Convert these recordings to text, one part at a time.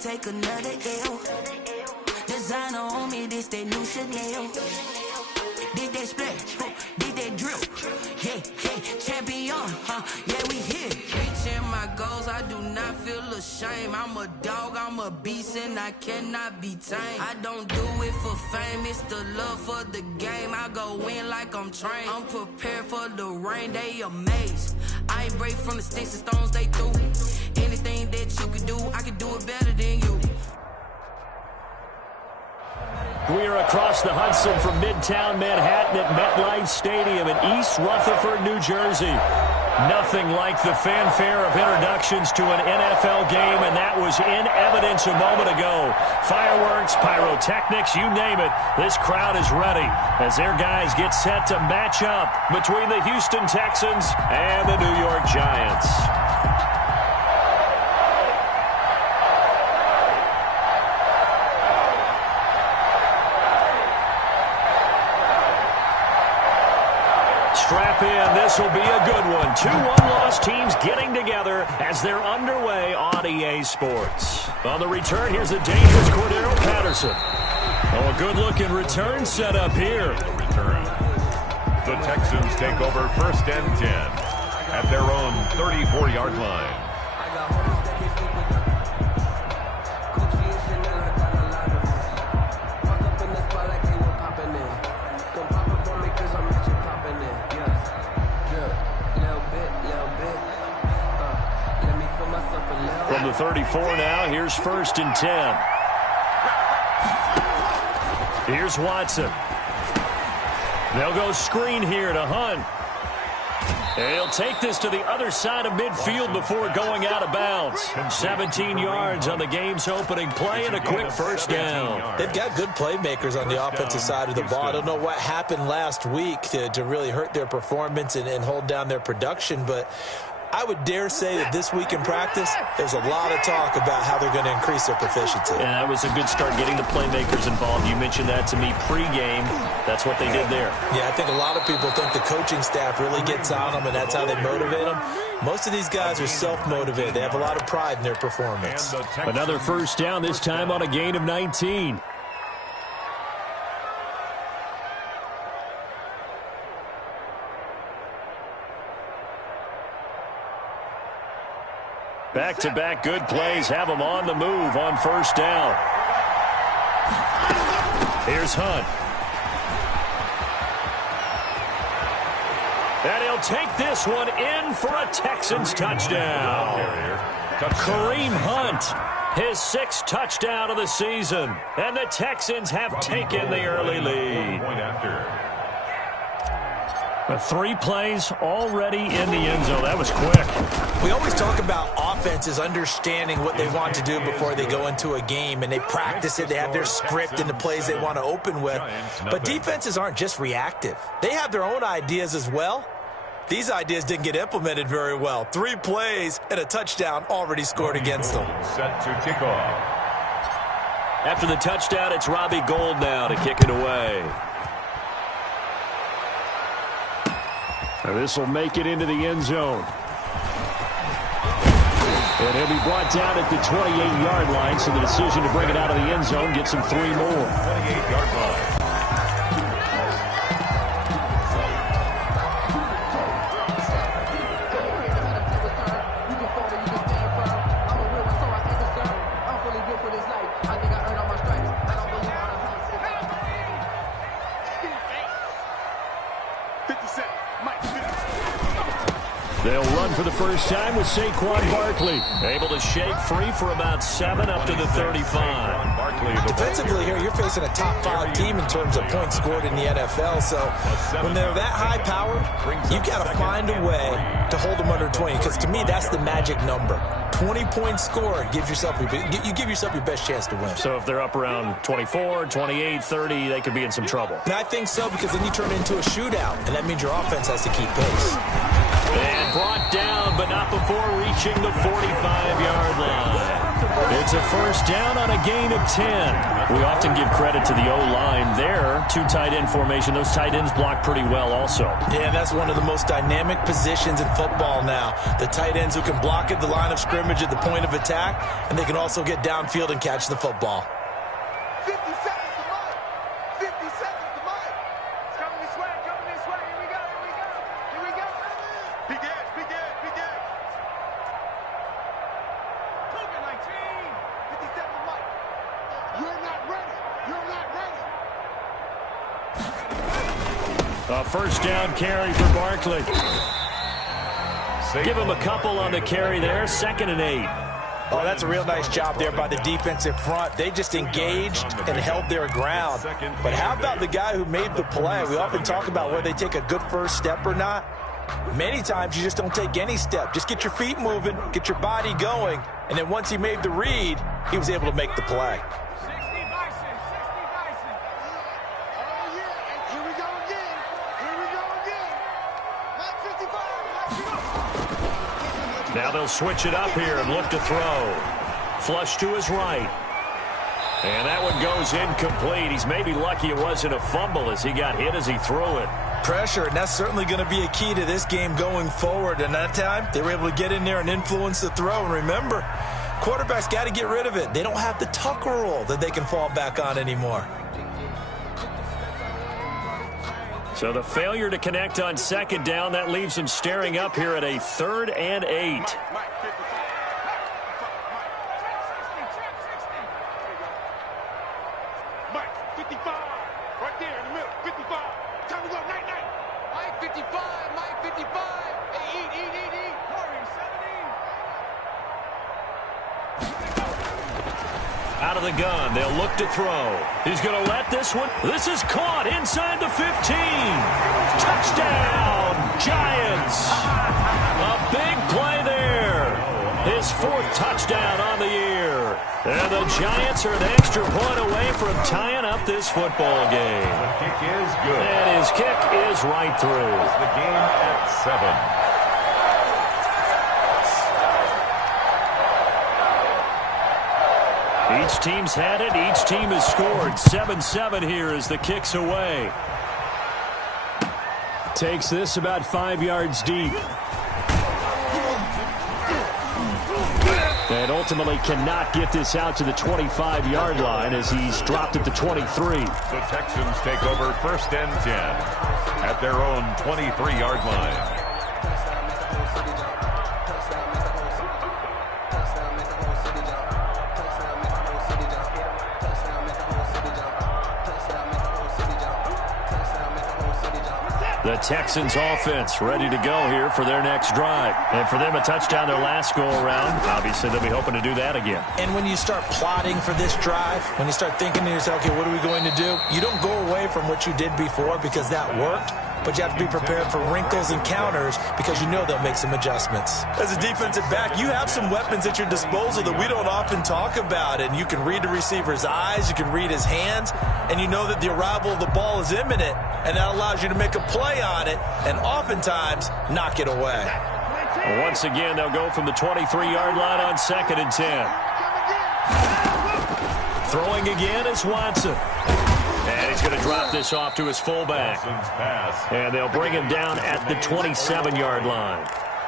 can't take another L. Designer on me, this that new Chanel. Did that splash, did that drip. Yeah, champion, yeah, we here. Reaching my goals, I do not feel ashamed. I'm a dog, I'm a beast, and I cannot be tamed. I don't do it for fame, it's the love for the game. I go in like I'm trained. I'm prepared for the rain, they amazed. I ain't break from the sticks and stones they threw. Anything that you can do, I can do it better than you. We are across the Hudson from Midtown Manhattan at MetLife Stadium in East Rutherford, New Jersey. Nothing like the fanfare of introductions to an NFL game, and that was in evidence a moment ago. Fireworks, pyrotechnics, you name it. This crowd is ready as their guys get set to match up between the Houston Texans and the New York Giants. Strap in. This will be a good one. 2 one-loss teams getting together as they're underway on EA Sports. On the return, here's the dangerous Cordero Patterson. Oh, a good-looking return set up here. Return. The Texans take over 1st and 10 at their own 34-yard line. From the 34 now, here's 1st and 10. Here's Watson. They'll go screen here to Hunt. And he'll take this to the other side of midfield before going out of bounds. 17 yards on the game's opening play and a quick 1st down. They've got good playmakers on the offensive side of the ball. I don't know what happened last week to really hurt their performance and hold down their production, but I would dare say that this week in practice, there's a lot of talk about how they're going to increase their proficiency. And that was a good start getting the playmakers involved. You mentioned that to me pregame. That's what they did there. Yeah, I think a lot of people think the coaching staff really gets on them, and that's how they motivate them. Most of these guys are self-motivated. They have a lot of pride in their performance. Another 1st down, this time on a gain of 19. Back-to-back good plays have them on the move on 1st down. Here's Hunt. And he'll take this one in for a Texans touchdown. Kareem Hunt, his 6th touchdown of the season. And the Texans have taken the early lead. 3 plays already in the end zone. That was quick. We always talk about offenses understanding what they want to do before they go into a game, and they practice it. They have their script and the plays they want to open with. But defenses aren't just reactive. They have their own ideas as well. These ideas didn't get implemented very well. 3 plays and a touchdown already scored against them. Set to kick off. After the touchdown, it's Robbie Gould now to kick it away. This will make it into the end zone. And he'll be brought down at the 28-yard line, so the decision to bring it out of the end zone gets him 3 more. 28-yard line. They'll run for the first time with Saquon Barkley. Able to shake free for about 7 up to the 35. Defensively here, you're facing a top 5 team in terms of points scored in the NFL. So when they're that high-powered, you've got to find a way to hold them under 20. Because to me, that's the magic number. 20 points scored, you give yourself your best chance to win. So if they're up around 24, 28, 30, they could be in some trouble. And I think so, because then you turn it into a shootout, and that means your offense has to keep pace. And brought down, but not before reaching the 45-yard line. It's It's a first down on a gain of 10. We often give credit to the O-line there. Two tight end formation. Those tight ends block pretty well also. Yeah, that's one of the most dynamic positions in football now. The tight ends who can block at the line of scrimmage at the point of attack, and they can also get downfield and catch the football. 50 seconds to Mike. 50 seconds to Mike. It's coming this way, coming this way. Here we go, here we go. Here we go. Big edge, big edge, big edge. 19. 50 seconds to Mike. You're not ready. You're not ready. A first down carry for Barkley. Give him a couple on the carry there. 2nd and 8. Oh, that's a real nice job there by the defensive front. They just engaged and held their ground. But how about the guy who made the play? We often talk about whether they take a good first step or not. Many times you just don't take any step. Just get your feet moving, get your body going, and then once he made the read, he was able to make the play. 60 Bison, 60 Bison. Oh, yeah, and here we go again. Here we go again. Mike 55, Now they'll switch it up here and look to throw. Flush to his right. And that one goes incomplete. He's maybe lucky it wasn't a fumble as he got hit as he threw it. Pressure, and that's certainly going to be a key to this game going forward. And that time, they were able to get in there and influence the throw. And remember, quarterbacks got to get rid of it. They don't have the tuck rule that they can fall back on anymore. So the failure to connect on 2nd down, that leaves them staring up here at a 3rd and 8. Mike 55. Right there in the middle. 55. Time to go. Night, night. Mike 55. Mike 55. Hey, eat. Warrior 70. Out of the gun, they'll look to throw. He's going to let this one. This is caught inside the 15. Touchdown, Giants. A big play there. His 4th touchdown on the year. And the Giants are an extra point away from tying up this football game. The kick is good. And his kick is right through. The game at 7. Each team's had it. Each team has scored. 7-7 here as the kick's away. Takes this about 5 yards deep. And ultimately cannot get this out to the 25-yard line as he's dropped at the 23. The Texans take over 1st and 10 at their own 23-yard line. The Texans offense ready to go here for their next drive. And for them, a touchdown their last go-around. Obviously, they'll be hoping to do that again. And when you start plotting for this drive, when you start thinking to yourself, okay, what are we going to do? You don't go away from what you did before because that worked. But you have to be prepared for wrinkles and counters because you know they'll make some adjustments. As a defensive back, you have some weapons at your disposal that we don't often talk about. And you can read the receiver's eyes, you can read his hands, and you know that the arrival of the ball is imminent. And that allows you to make a play on it and oftentimes knock it away. Well, once again, they'll go from the 23-yard line on 2nd and 10. Throwing again is Watson. And he's going to drop this off to his fullback. And they'll bring him down at the 27-yard line.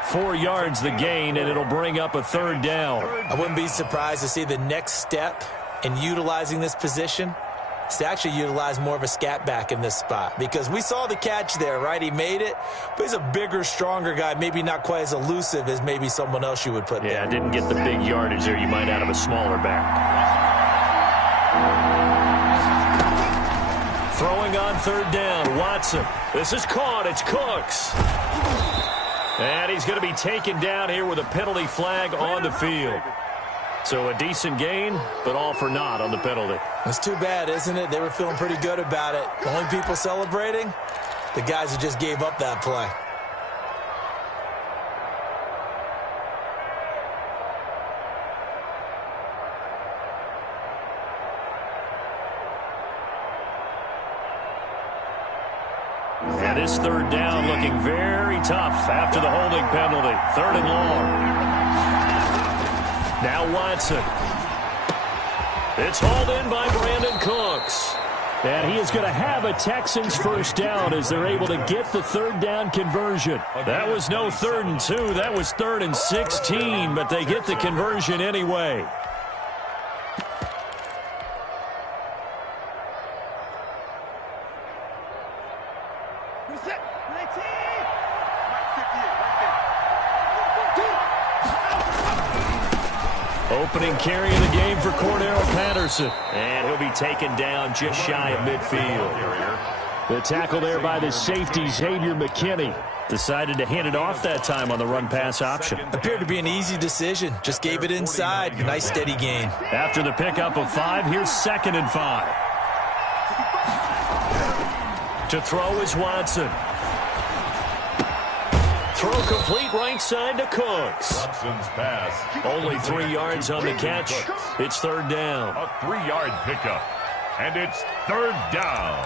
4 yards the gain, and it'll bring up a 3rd down. I wouldn't be surprised to see the next step in utilizing this position is to actually utilize more of a scat back in this spot. Because we saw the catch there, right? He made it, but he's a bigger, stronger guy, maybe not quite as elusive as maybe someone else you would put there. Yeah, didn't get the big yardage there you might out of a smaller back. Throwing on 3rd down, Watson. This is caught. It's Cooks. And he's going to be taken down here with a penalty flag on the field. So a decent gain, but all for naught on the penalty. It's too bad, isn't it? They were feeling pretty good about it. The only people celebrating, the guys who just gave up that play. And this 3rd down looking very tough after the holding penalty. 3rd and long. Now Watson. It's hauled in by Brandon Cooks. And he is going to have a Texans first down as they're able to get the third down conversion. That was no 3rd and 2. That was 3rd and 16, but they get the conversion anyway. Opening carry of the game for Cordero Patterson. And he'll be taken down just shy of midfield. The tackle there by the safety, Xavier McKinney. Decided to hand it off that time on the run-pass option. Appeared to be an easy decision. Just gave it inside. Nice steady gain. After the pickup of 5, here's 2nd and 5. To throw is Watson. Throw complete right side to Cooks. Watson's pass. Only 3 yards on the catch. It's 3rd down. A 3-yard pickup. And it's 3rd down.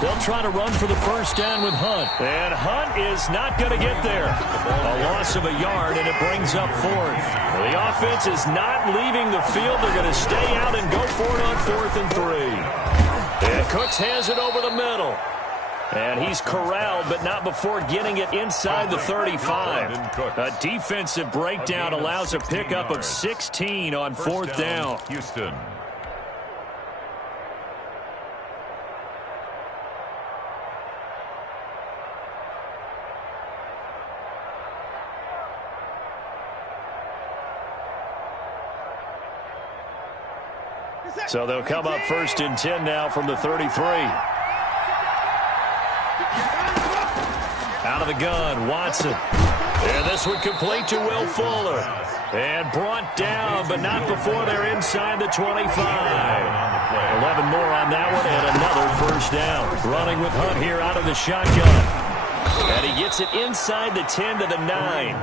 They'll try to run for the first down with Hunt. And Hunt is not going to get there. A loss of a yard, and it brings up 4th. The offense is not leaving the field. They're going to stay out and go for it on 4th and 3. And Cooks has it over the middle. And he's corralled, but not before getting it inside the 35. A defensive breakdown allows a pickup of 16 on 4th down. Houston. So they'll come up 1st and 10 now from the 33. Out of the gun, Watson. And this one complete to Will Fuller. And brought down, but not before they're inside the 25. 11 more on that one, and another first down. Running with Hunt here out of the shotgun. And he gets it inside the 10 to the 9.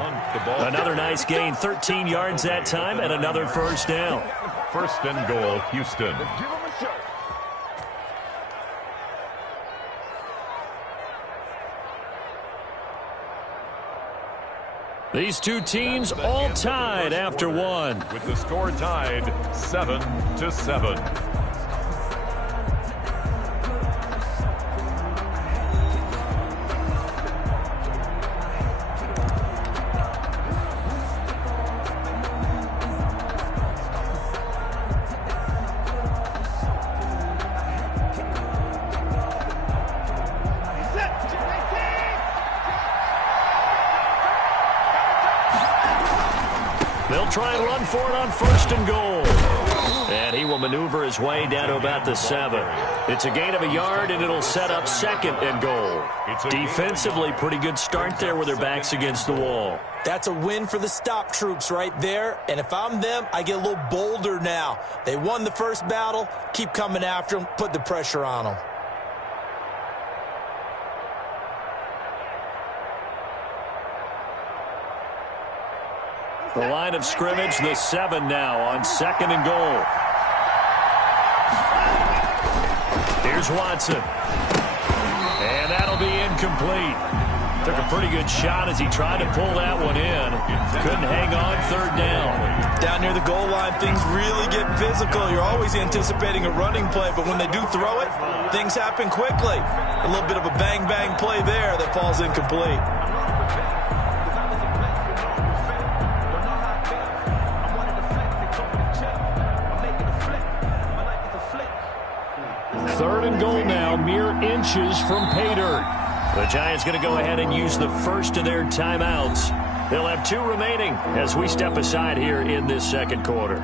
Another nice gain, 13 yards that time, and another first down. 1st and goal, Houston. These two teams all tied after one. With the score tied 7-7. They'll try and run for it on 1st and goal. And he will maneuver his way down to about the 7. It's a gain of a yard, and it'll set up 2nd and goal. Defensively, pretty good start there with their backs against the wall. That's a win for the stop troops right there. And if I'm them, I get a little bolder now. They won the first battle. Keep coming after them. Put the pressure on them. The line of scrimmage, the 7 now on 2nd and goal. Here's Watson. And that'll be incomplete. Took a pretty good shot as he tried to pull that one in. Couldn't hang on, 3rd down. Down near the goal line, things really get physical. You're always anticipating a running play, but when they do throw it, things happen quickly. A little bit of a bang-bang play there that falls incomplete. 3rd and goal now, mere inches from pay dirt. The Giants going to go ahead and use the first of their timeouts. They'll have 2 remaining as we step aside here in this 2nd quarter.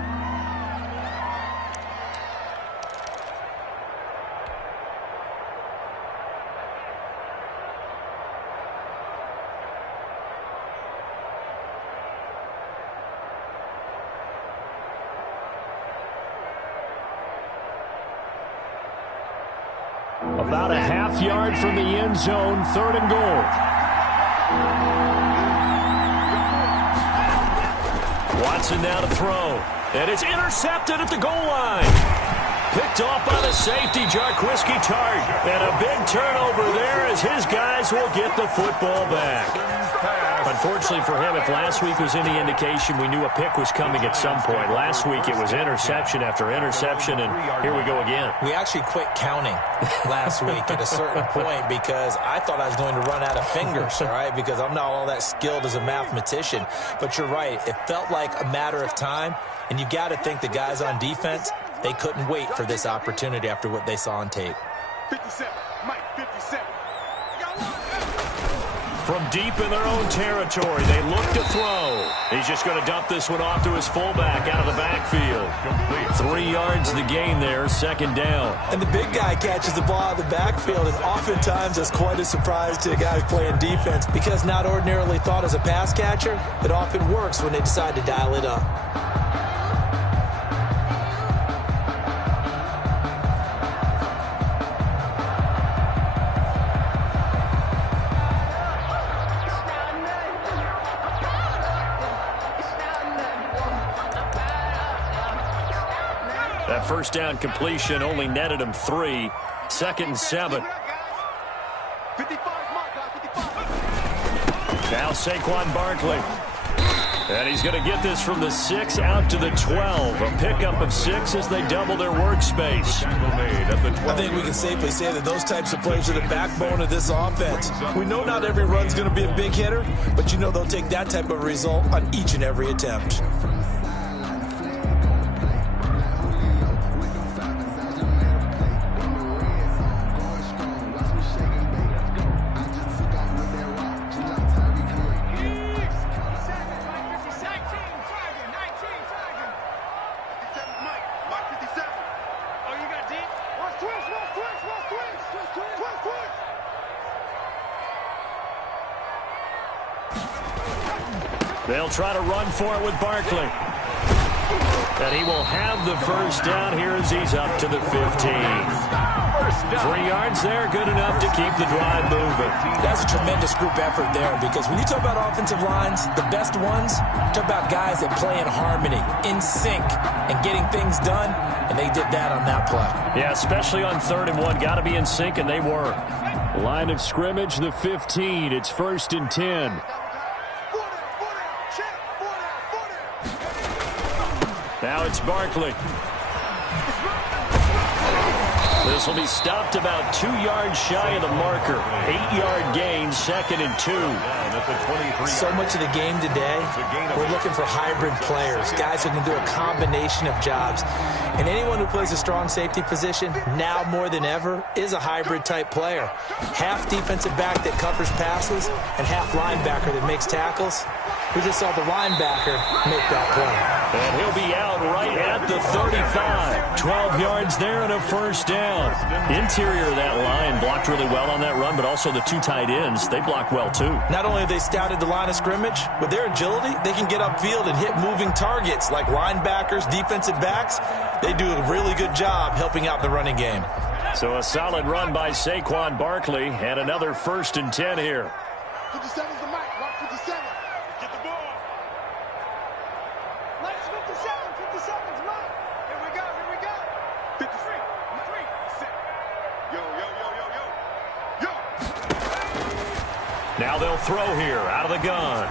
About a half yard from the end zone, 3rd and goal. Watson now to throw. And it's intercepted at the goal line. Picked Picked off by the safety, Jarquiski Tart. And a big turnover there as his guys will get the football back. Unfortunately for him, if last week was any indication, we knew a pick was coming at some point. Last week it was interception after interception, and here we go again. We actually quit counting last week at a certain point because I thought I was going to run out of fingers, all right, because I'm not all that skilled as a mathematician. But you're right. It felt like a matter of time, and you got to think the guys on defense, they couldn't wait for this opportunity after what they saw on tape. 57, Mike, 57. From deep in their own territory, they look to throw. He's just going to dump this one off to his fullback out of the backfield. 3 yards the gain there, second down. And the big guy catches the ball out of the backfield, and oftentimes that's quite a surprise to a guy playing defense because not ordinarily thought as a pass catcher, it often works when they decide to dial it up. That first down completion only netted him 3. 2nd and 7. 55, Now Saquon Barkley. And he's going to get this from the 6 out to the 12. A pickup of 6 as they double their workspace. I think we can safely say that those types of plays are the backbone of this offense. We know not every run's going to be a big hitter, but you know they'll take that type of result on each and every attempt. They'll try to run for it with Barkley. And he will have the first down here as he's up to the 15. 3 yards there, good enough to keep the drive moving. That's a tremendous group effort there because when you talk about offensive lines, the best ones, talk about guys that play in harmony, in sync, and getting things done, and they did that on that play. Yeah, especially on 3rd and 1. Got to be in sync, and they were. Line of scrimmage, the 15. It's 1st and 10. Now it's Barkley. This will be stopped about 2 yards shy of the marker. 8-yard gain, 2nd and 2. So much of the game today, we're looking for hybrid players, guys who can do a combination of jobs. And anyone who plays a strong safety position, now more than ever, is a hybrid type player. Half defensive back that covers passes and half linebacker that makes tackles. We just saw the linebacker make that play. And he'll be out right at the 35. 12 yards there and a first down. Interior of that line blocked really well on that run, but also the 2 tight ends, they blocked well too. Not only have they scouted the line of scrimmage, with their agility, they can get upfield and hit moving targets like linebackers, defensive backs. They do a really good job helping out the running game. So a solid run by Saquon Barkley and another 1st and 10 here. 57's the mic, Mark 57. Get the ball. Nice 57's Mike. Here we go. 53. Yo. Now they'll throw here out of the gun.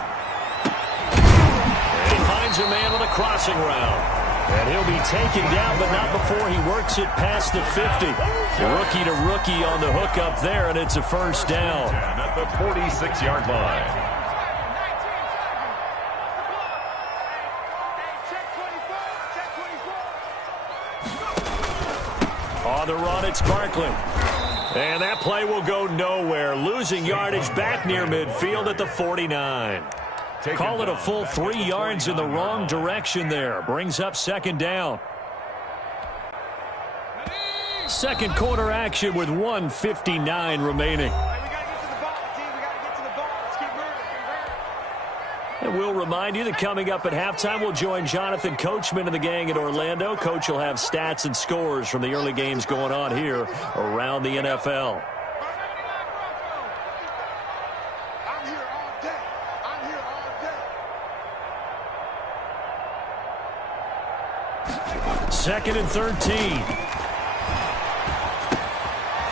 And he finds a man with a crossing route. And he'll be taken down, but not before he works it past the 50. Rookie to rookie on the hook up there, and it's a first down. At the 46-yard line. On the run, it's Barkley. And that play will go nowhere. Losing yardage back near midfield at the 49. Call it a full 3 yards in the wrong direction there. Brings up 2nd down. Second quarter action with 1:59 remaining. And we'll remind you that coming up at halftime, we'll join Jonathan Coachman and the gang in Orlando. Coach will have stats and scores from the early games going on here around the NFL. I'm here all day. 2nd and 13.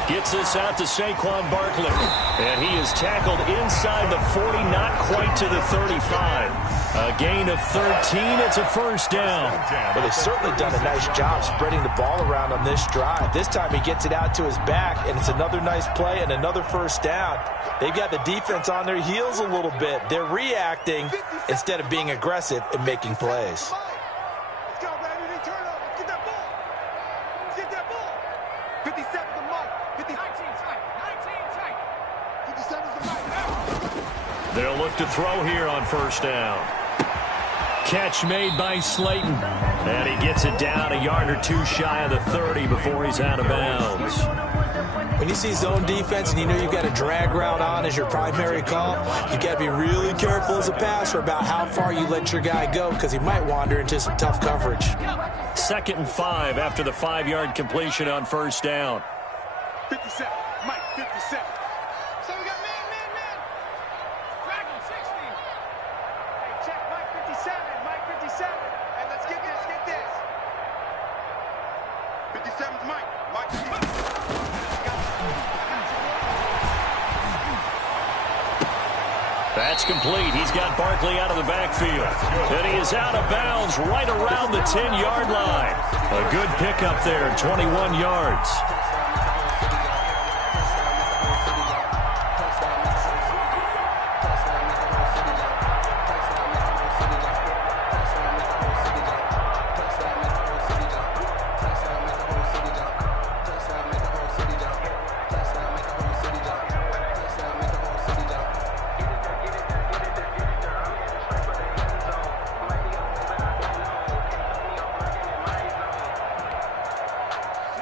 Gets this out to Saquon Barkley. And he is tackled inside the 40, not quite to the 35. A gain of 13. It's a first down. Well, they've certainly done a nice job spreading the ball around on this drive. This time he gets it out to his back, and it's another nice play and another first down. They've got the defense on their heels a little bit. They're reacting instead of being aggressive and making plays. Let's go, baby. They turn over. Get that ball. Get that ball. 57 to Mike. 19 tight. 57 to Mike. They'll look to throw here on first down. Catch made by Slayton. And he gets it down a yard or two shy of the 30 before he's out of bounds. When you see zone defense and you know you've got a drag route on as your primary call, you got to be really careful as a passer about how far you let your guy go because he might wander into some tough coverage. 2nd and 5 after the 5-yard completion on first down. 57. Mike, 57. So we got man. Drag him, 60. Hey, check Mike 57. Mike 57. Hey, let's get this. 57's Mike. Mike 57. That's complete. He's got Barkley out of the backfield. And he is out of bounds right around the 10-yard line. A good pickup there, 21 yards.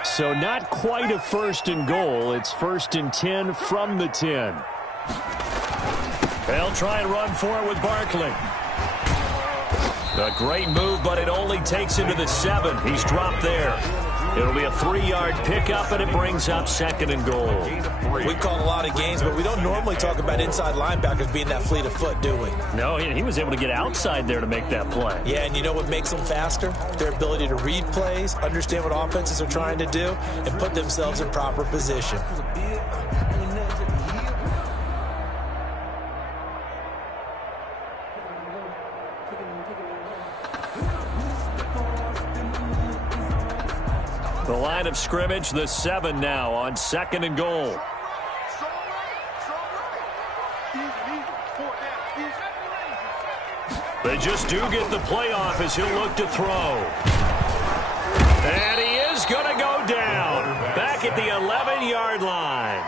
So not quite a 1st and goal. It's 1st and 10 from the 10. They'll try and run for it with Barkley. A great move, but it only takes him to the 7. He's dropped there. It'll be a 3-yard pickup, and it brings up 2nd and goal. We call a lot of games, but we don't normally talk about inside linebackers being that fleet of foot, do we? No, he was able to get outside there to make that play. Yeah, and you know what makes them faster? Their ability to read plays, understand what offenses are trying to do, and put themselves in proper position. The line of scrimmage, the 7 now on 2nd and goal. They just do get the play off as he'll look to throw. And he is going to go down. Back at the 11-yard line.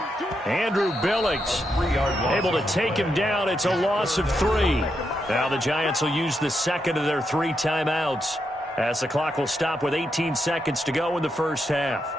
Andrew Billings able to take him down. It's a loss of 3. Now the Giants will use the 2nd of their 3 timeouts, as the clock will stop with 18 seconds to go in the first half.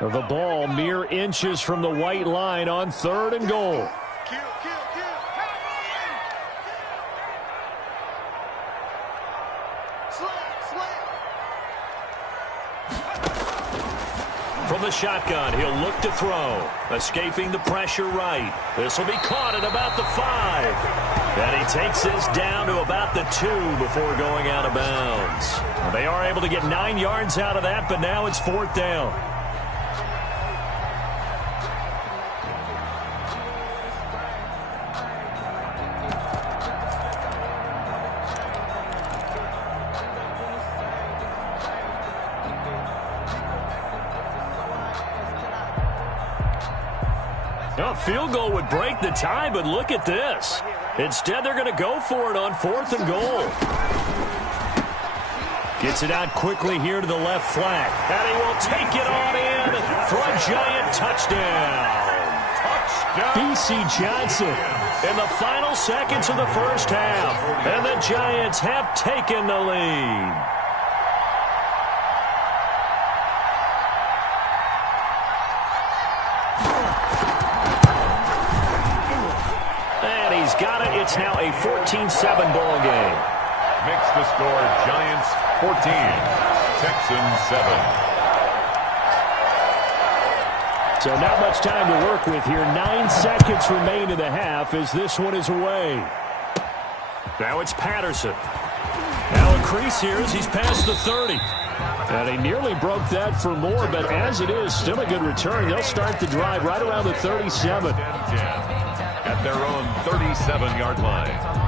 The ball mere inches from the white line on 3rd and goal. From the shotgun, he'll look to throw. Escaping the pressure right. This will be caught at about the 5. And he takes this down to about the 2 before going out of bounds. They are able to get 9 yards out of that, but now it's 4th down. A field goal would break the tie, but look at this. Instead, they're going to go for it on 4th and goal. Gets it out quickly here to the left flank. And he will take it on in for a Giant touchdown. B.C. Johnson in the final seconds of the first half. And the Giants have taken the lead. Got it. It's now a 14-7 ball game. makes the score Giants 14, Texans 7. So not much time to work with here. 9 seconds remain in the half as this one is away. Now it's Patterson. Now a crease here as he's past the 30. And he nearly broke that for more, but as it is, still a good return. They'll start the drive right around the 37. At their own 37-yard line.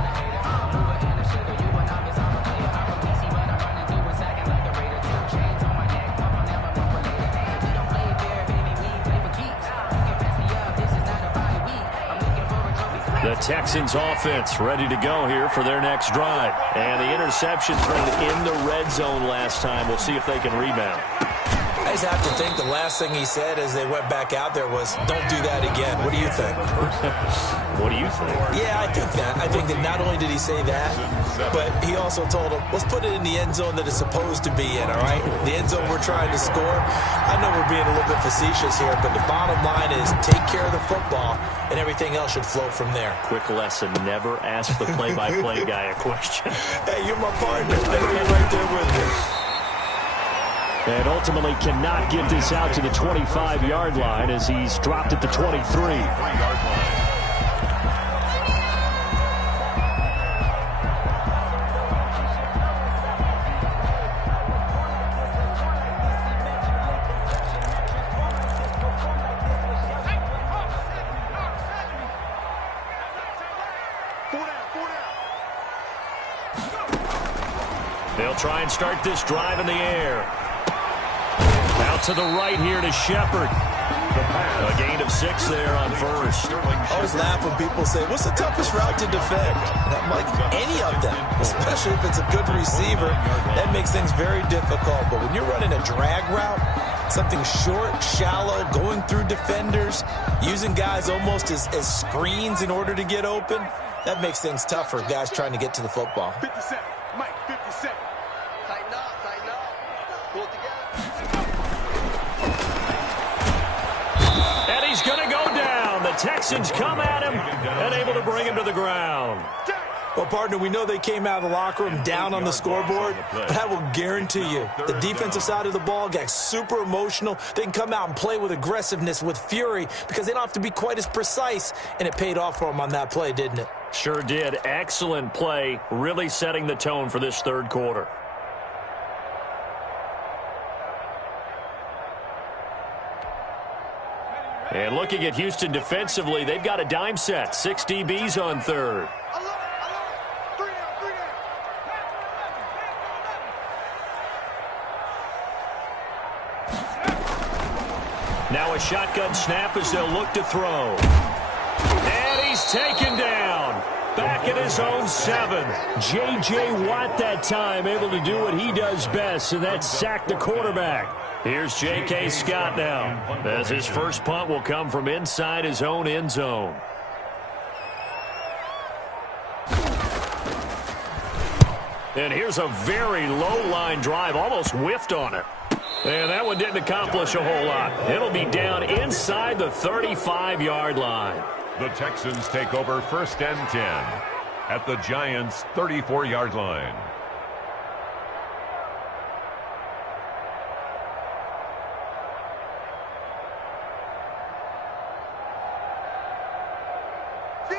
The Texans offense ready to go here for their next drive. And the interception thrown in the red zone last time. We'll see if they can rebound. I just have to think the last thing he said as they went back out there was, don't do that again. What do you think? What do you think? Yeah, I think that. I think that not only did he say that, but he also told him, let's put it in the end zone that it's supposed to be in, all right? The end zone we're trying to score. I know we're being a little bit facetious here, but the bottom line is take care of the football, and everything else should flow from there. Quick lesson, never ask the play-by-play guy a question. Hey, you're my partner. You're right there with me. And ultimately cannot get this out to the 25-yard line as he's dropped at the 23. 3-yard line. They'll try and start this drive in the air. Out to the right here to Shepard. A gain of 6 there on first. I always laugh when people say, what's the toughest route to defend? And I'm like, any of them, especially if it's a good receiver. That makes things very difficult. But when you're running a drag route, something short, shallow, going through defenders, using guys almost as screens in order to get open, that makes things tough for guys trying to get to the football. 57, Mike, 57. Tighten up, pull it together. And he's going to go down. The Texans come at him and able to bring him to the ground. Well, partner, we know they came out of the locker room down on the scoreboard, but I will guarantee you the defensive side of the ball got super emotional. They can come out and play with aggressiveness, with fury, because they don't have to be quite as precise, and it paid off for them on that play, didn't it? Sure did. Excellent play, really setting the tone for this third quarter. And looking at Houston defensively, they've got a dime set. 6 DBs on third. Now a shotgun snap as they'll look to throw. And he's taken down. Back at his own 7. J.J. Watt that time able to do what he does best, and that's sack the quarterback. Here's J.K. Scott now, as his first punt will come from inside his own end zone. And here's a very low-line drive, almost whiffed on it. And that one didn't accomplish a whole lot. It'll be down inside the 35-yard line. The Texans take over 1st and 10 at the Giants' 34-yard line.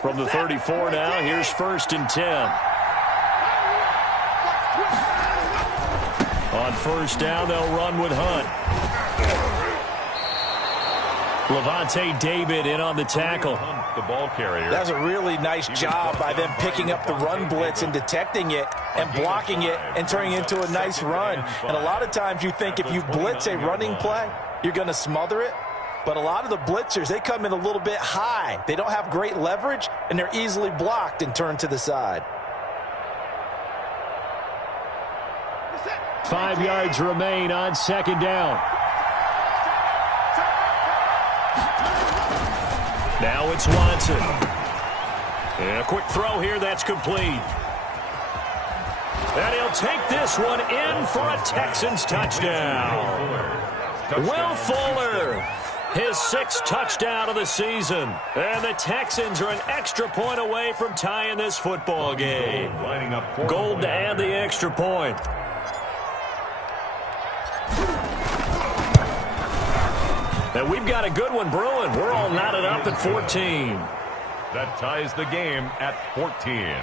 From the 34 now, here's 1st and 10. On 1st down, they'll run with Hunt. Levante David in on the tackle. The ball carrier. That's a really nice job by them picking up the run blitz and detecting it and blocking it and turning it into a nice run. And a lot of times you think if you blitz a running play, you're going to smother it. But a lot of the blitzers, they come in a little bit high. They don't have great leverage, and they're easily blocked and turned to the side. 5 yards remain on 2nd down. Now it's Watson. And a quick throw here, that's complete. And he'll take this one in for a Texans touchdown. Will Fuller His 6th touchdown of the season. And the Texans are an extra point away from tying this football game. Gold to add the extra point. And we've got a good one brewing. We're all knotted up at 14. That ties the game at 14.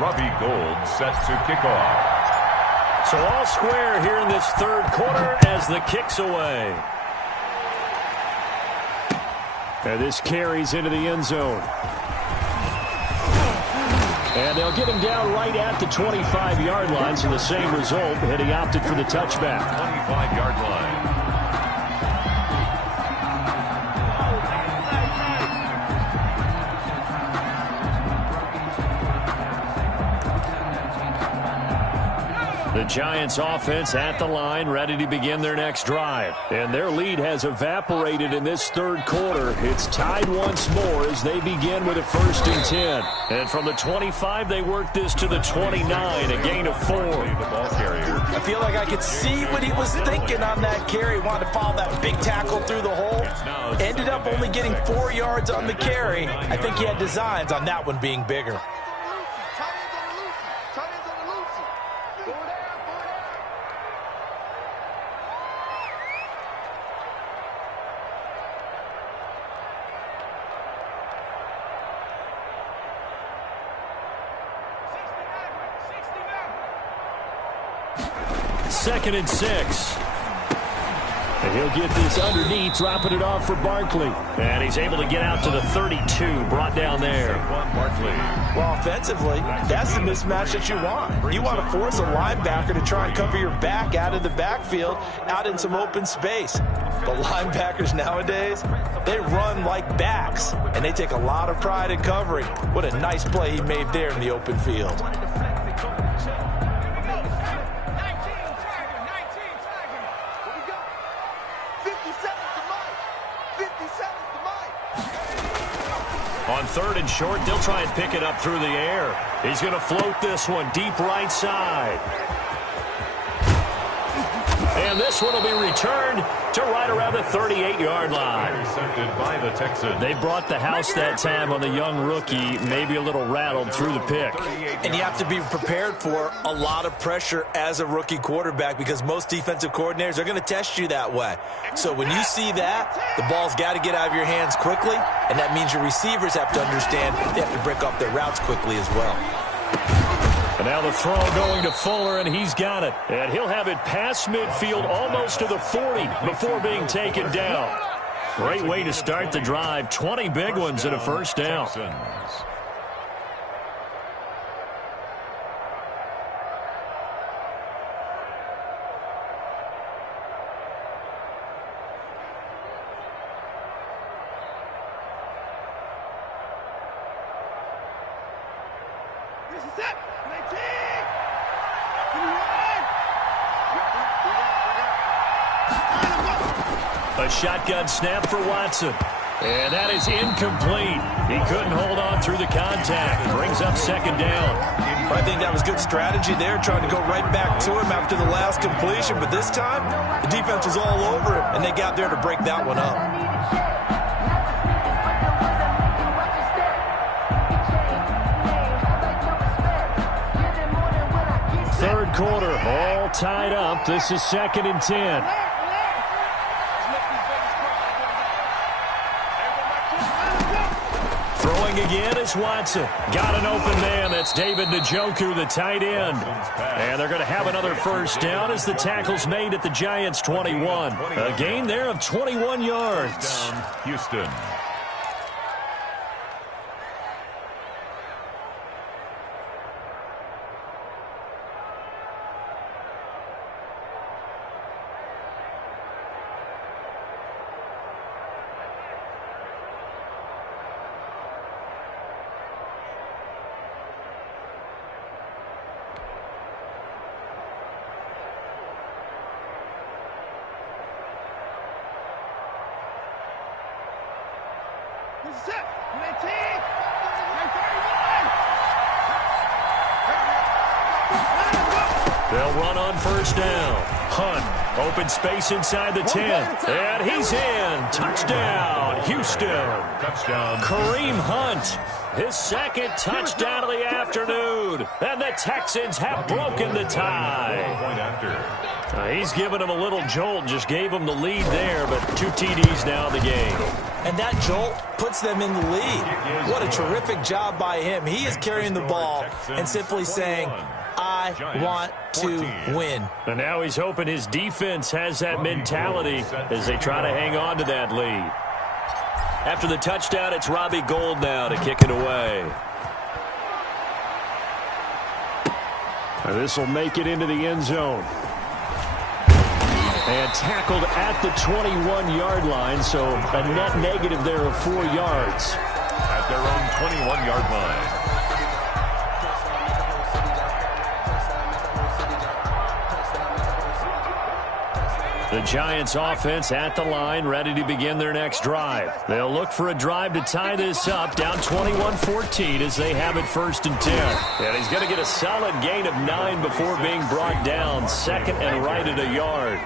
Robbie Gould set to kick off. So all square here in this third quarter as the kick's away. And this carries into the end zone. And they'll get him down right at the 25-yard line, so the same result, and he opted for the touchback. 25-yard line. The Giants offense at the line, ready to begin their next drive. And their lead has evaporated in this third quarter. It's tied once more as they begin with a 1st and 10. And from the 25, they work this to the 29, a gain of 4. The ball carrier. I feel like I could see what he was thinking on that carry. Wanted to follow that big tackle through the hole. Ended up only getting 4 yards on the carry. I think he had designs on that one being bigger. Second and 6. And he'll get this underneath, dropping it off for Barkley. And he's able to get out to the 32, brought down there. Well, offensively, that's the mismatch that you want. You want to force a linebacker to try and cover your back out of the backfield, out in some open space. The linebackers nowadays, they run like backs, and they take a lot of pride in covering. What a nice play he made there in the open field. On 3rd and short, they'll try and pick it up through the air. He's going to float this one deep right side. And this one will be returned to right around the 38-yard line. Intercepted by the Texans. They brought the house that time on the young rookie, maybe a little rattled through the pick. And you have to be prepared for a lot of pressure as a rookie quarterback because most defensive coordinators are going to test you that way. So when you see that, the ball's got to get out of your hands quickly, and that means your receivers have to understand they have to break up their routes quickly as well. And now the throw going to Fuller, and he's got it. And he'll have it past midfield almost to the 40 before being taken down. Great way to start the drive. 20 big ones and a 1st down. This is it. 19. A shotgun snap for Watson. And that is incomplete. He couldn't hold on through the contact. Brings up 2nd down. I think that was good strategy there, trying to go right back to him after the last completion. But this time, the defense was all over him, and they got there to break that one up. Third quarter, all tied up. This is 2nd and 10. Throwing again is Watson. Got an open man. That's David Njoku, the tight end. And they're going to have another 1st down as the tackle's made at the Giants' 21. A gain there of 21 yards. Houston. This is it. 19. 31. They'll run on first down. Hunt, open space inside the 10. And he's in. Touchdown, Houston. Touchdown. Kareem Hunt, his second touchdown of the afternoon. And the Texans have broken the tie. Point after. He's given him a little jolt, just gave him the lead there, but 2 TDs now in the game. And that jolt puts them in the lead. What a terrific job by him. He is carrying the ball and simply saying, I want to win. And now he's hoping his defense has that mentality as they try to hang on to that lead. After the touchdown, it's Robbie Gould now to kick it away. This will make it into the end zone. And tackled at the 21-yard line, so a net negative there of 4 yards. At their own 21-yard line. The Giants offense at the line, ready to begin their next drive. They'll look for a drive to tie this up, down 21-14 as they have it 1st and 10. And he's going to get a solid gain of 9 before being brought down, 2nd and right at a yard.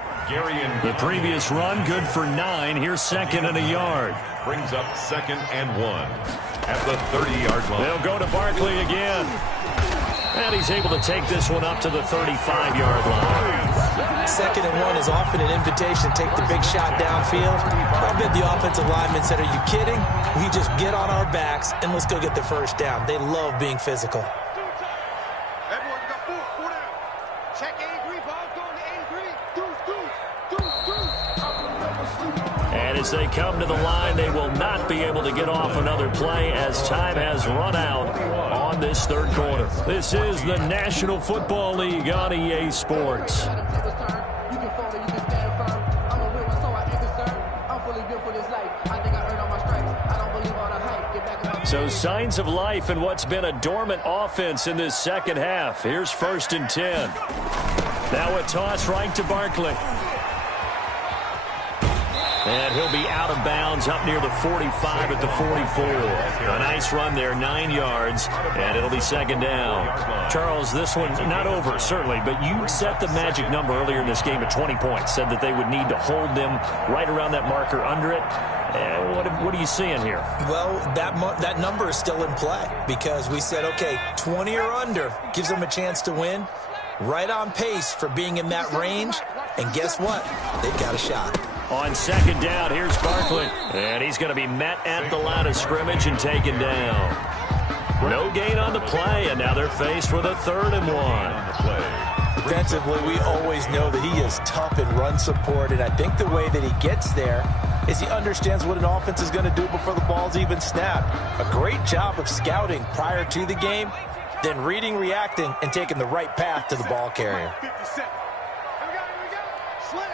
The previous run, good for 9. Here's 2nd and a yard. Brings up 2nd and 1 at the 30-yard line. They'll go to Barkley again. And he's able to take this one up to the 35-yard line. 2nd and 1 is often an invitation to take the big shot downfield. I bet the offensive lineman said, are you kidding? We just get on our backs and let's go get the first down. They love being physical. Everyone got 4 down. Check A3, ball going to A3. And as they come to the line, they will not be able to get off another play as time has run out on this 3rd quarter. This is the National Football League on EA Sports. So signs of life in what's been a dormant offense in this second half. Here's 1st and 10. Now a toss right to Barkley. And he'll be out of bounds up near the 45 at the 44. A nice run there, 9 yards, and it'll be 2nd down. Charles, this one's not over, certainly, but you set the magic number earlier in this game at 20 points, said that they would need to hold them right around that marker under it. What are you seeing here? Well, that number is still in play because we said, okay, 20 or under gives them a chance to win. Right on pace for being in that range, and guess what? They've got a shot. On 2nd down, here's Barkley. And he's going to be met at the line of scrimmage and taken down. No gain on the play, and now they're faced with a 3rd and 1. Defensively, we always know that he is tough in run support, and I think the way that he gets there is he understands what an offense is going to do before the ball's even snapped. A great job of scouting prior to the game, then reading, reacting, and taking the right path to the ball carrier. 57. Here we go. Slam.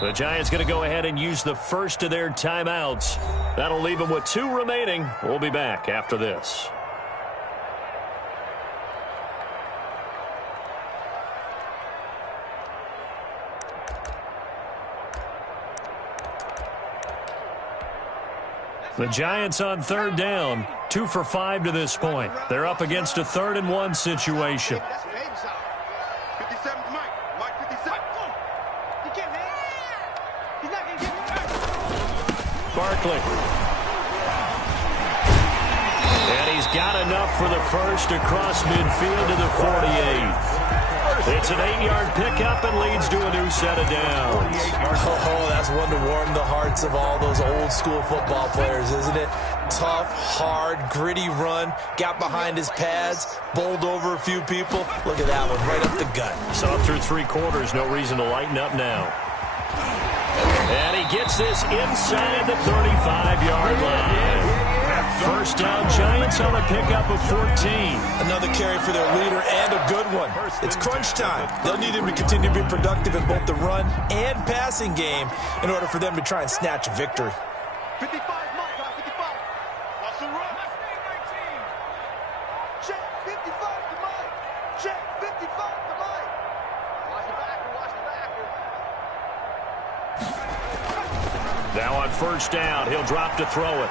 The Giants going to go ahead and use the first of their timeouts. That'll leave them with 2 remaining. We'll be back after this. The Giants on 3rd down, 2 for 5 to this point. They're up against a 3rd and 1 situation. That's a baby shot. 57 to Mike. Mike 57. You can't, man. He's not going to get it. Barkley. And he's got enough for the first across midfield to the 48. It's an 8-yard pickup and leads to a new set of downs. Oh, that's one to warm the hearts of all those old school football players, isn't it? Tough, hard, gritty run, got behind his pads, bowled over a few people. Look at that one, right up the gut. So through 3 quarters, no reason to lighten up now. And he gets this inside the 35-yard line. First down, Giants on a pickup of 14. Another carry for their leader and a good one. It's crunch time. They'll need him to continue to be productive in both the run and passing game in order for them to try and snatch a victory. 55, Mike, 55. Hustle run. Check 55 to Mike. Check 55 to Mike. Watch the backer, watch the backer. Now on first down, he'll drop to throw it.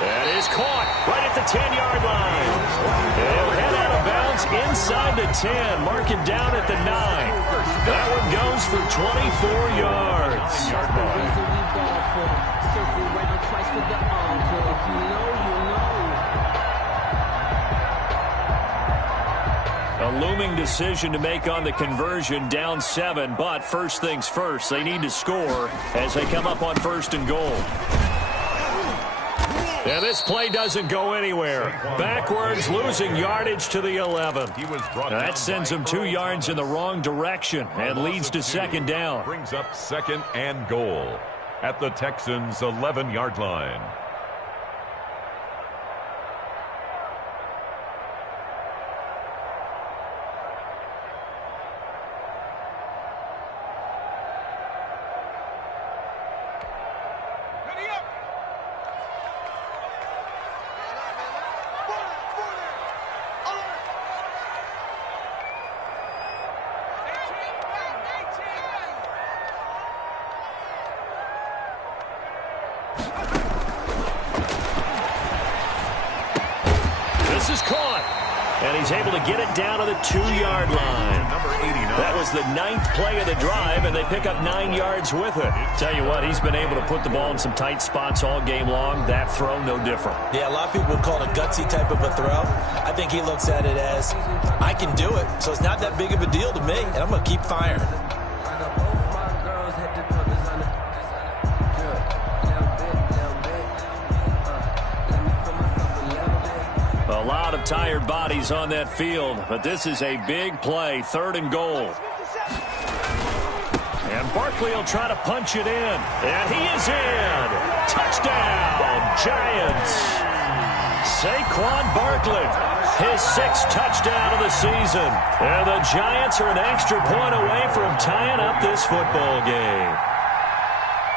That is caught right at the 10-yard line. He'll head out of bounds inside the 10, mark it down at the 9. That one goes for 24 yards. A looming decision to make on the conversion, down 7, but first things first, they need to score as they come up on first and goal. And this play doesn't go anywhere. Backwards, losing yardage to the 11. That sends him 2 yards in the wrong direction and leads to second down. Brings up second and goal at the Texans' 11-yard line. This is caught, and he's able to get it down to the 2-yard line. That was the 9th play of the drive, and they pick up 9 yards with it. Tell you what, he's been able to put the ball in some tight spots all game long. That throw, no different. Yeah, a lot of people would call it a gutsy type of a throw. I think he looks at it as, I can do it, so it's not that big of a deal to me, and I'm going to keep firing. A lot of tired bodies on that field, but this is a big play, 3rd and goal. And Barkley will try to punch it in, and he is in. Touchdown, Giants. Saquon Barkley, his 6th touchdown of the season. And the Giants are an extra point away from tying up this football game.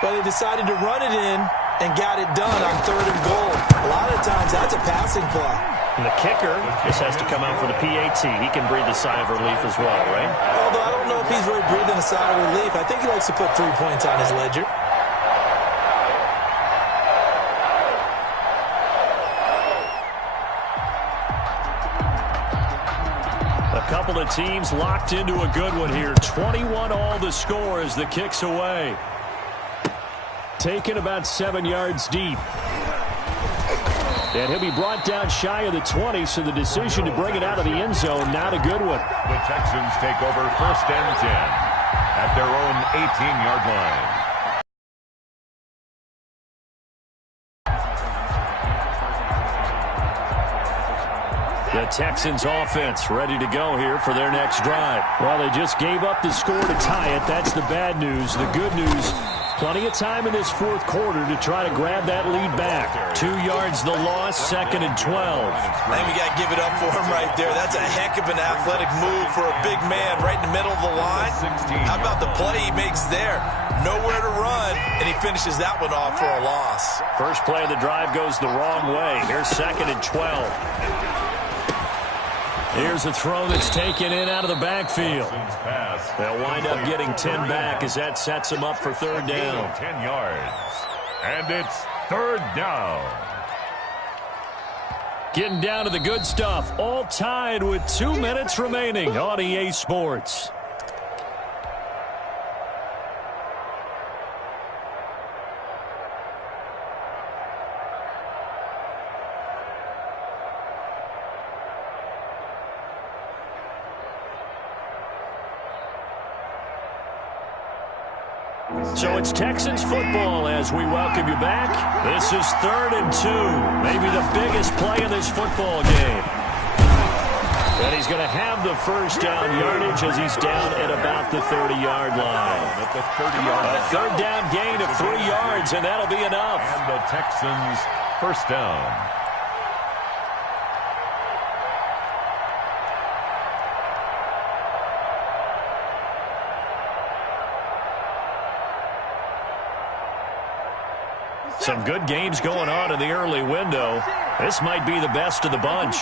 But they decided to run it in and got it done on 3rd and goal. A lot of times that's a passing play. And the kicker just has to come out for the PAT. He can breathe a sigh of relief as well, right? Although I don't know if he's really breathing a sigh of relief. I think he likes to put 3 points on his ledger. A couple of teams locked into a good one here. 21 all the score as the kick's away. Taken about 7 yards deep. And he'll be brought down shy of the 20, so the decision to bring it out of the end zone, not a good one. The Texans take over first and 10 at their own 18-yard line. The Texans offense ready to go here for their next drive. Well, they just gave up the score to tie it. That's the bad news. The good news, plenty of time in this 4th quarter to try to grab that lead back. 2 yards the loss, 2nd and 12. And we got to give it up for him right there. That's a heck of an athletic move for a big man right in the middle of the line. How about the play he makes there? Nowhere to run, and he finishes that one off for a loss. First play of the drive goes the wrong way. Here's 2nd and 12. Here's a throw that's taken in out of the backfield. They'll wind up getting 10 back as that sets them up for 3rd down. 10 yards. And it's 3rd down. Getting down to the good stuff. All tied with 2 minutes remaining on EA Sports. So it's Texans football as we welcome you back. This is 3rd and 2. Maybe the biggest play in this football game. And he's going to have the first down yardage as he's down at about the 30-yard line. A 3rd down gain of 3 yards, and that'll be enough. And the Texans first down. Some good games going on in the early window. This might be the best of the bunch.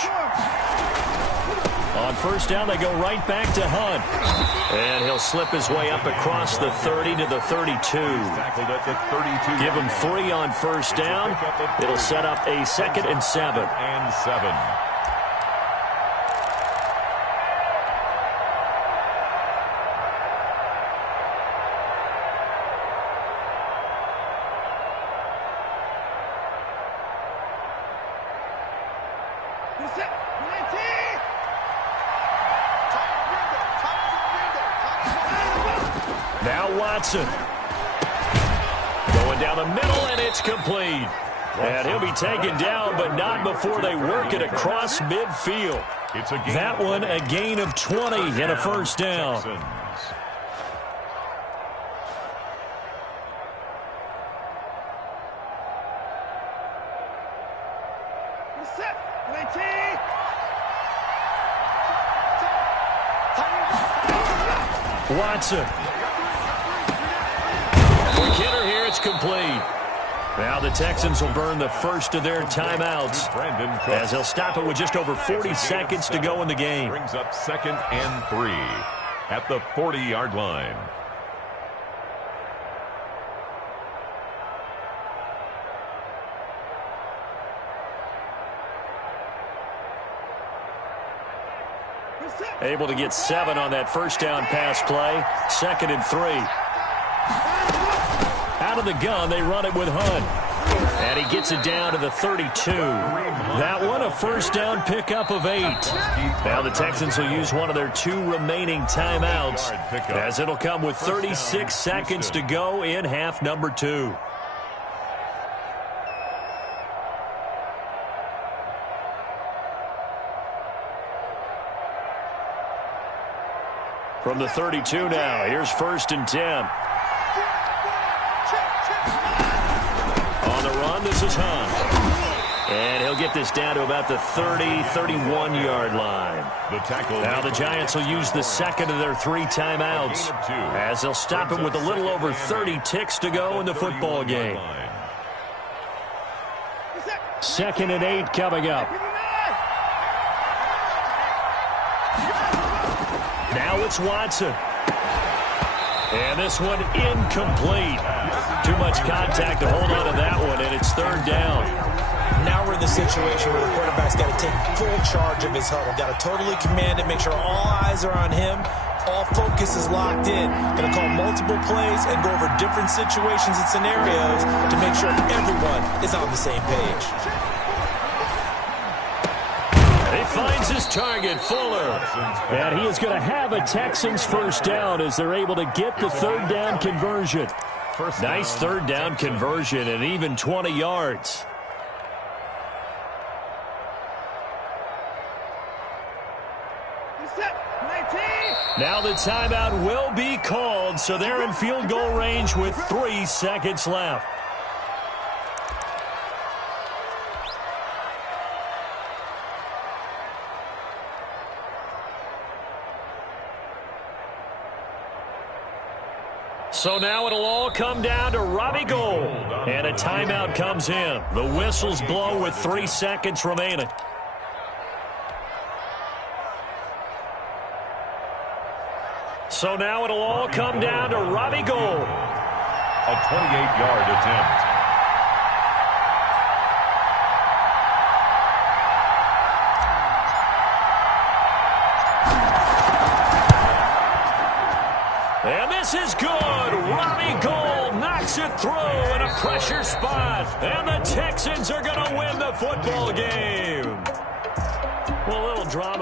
On first down, they go right back to Hunt. And he'll slip his way up across the 30 to the 32. Give him 3 on first down. It'll set up a 2nd and 7. Now Watson. Going down the middle, and it's complete. And he'll be taken down, but not before they work it across midfield. That one, a gain of 20 and a first down. Watson. Quick hitter here, it's complete. Now the Texans will burn the first of their timeouts as they'll stop it with just over 40 seconds to go in the game. Brings up 2nd and 3 at the 40-yard line. Able to get 7 on that first down pass play. 2nd and 3. Out of the gun, they run it with Hunt. And he gets it down to the 32. That one, a first down pickup of 8. Now the Texans will use one of their 2 remaining timeouts, as it'll come with 36 seconds to go in half number 2. From the 32 now, here's 1st and 10. On the run, this is Hunt. And he'll get this down to about the 30, 31-yard line. Now the Giants will use the 2nd of their 3 timeouts, as they'll stop it with a little over 30 ticks to go in the football game. 2nd and 8 coming up. Now it's Watson. And this one incomplete. Too much contact to hold on to that one, and it's 3rd down. Now we're in the situation where the quarterback's got to take full charge of his huddle. Got to totally command it, make sure all eyes are on him. All focus is locked in. Going to call multiple plays and go over different situations and scenarios to make sure everyone is on the same page. He finds his target, Fuller. And he is going to have a Texans first down as they're able to get the 3rd down conversion. Nice 3rd down conversion and even 20 yards. Now the timeout will be called, so they're in field goal range with 3 seconds left. So now it'll all come down to Robbie Gould. And a timeout comes in. The whistles blow with 3 seconds remaining. So now it'll all come down to Robbie Gould. A 28-yard attempt. And this is good. Robbie Gould knocks it through in a pressure spot. And the Texans are going to win the football game. Well, a little drama.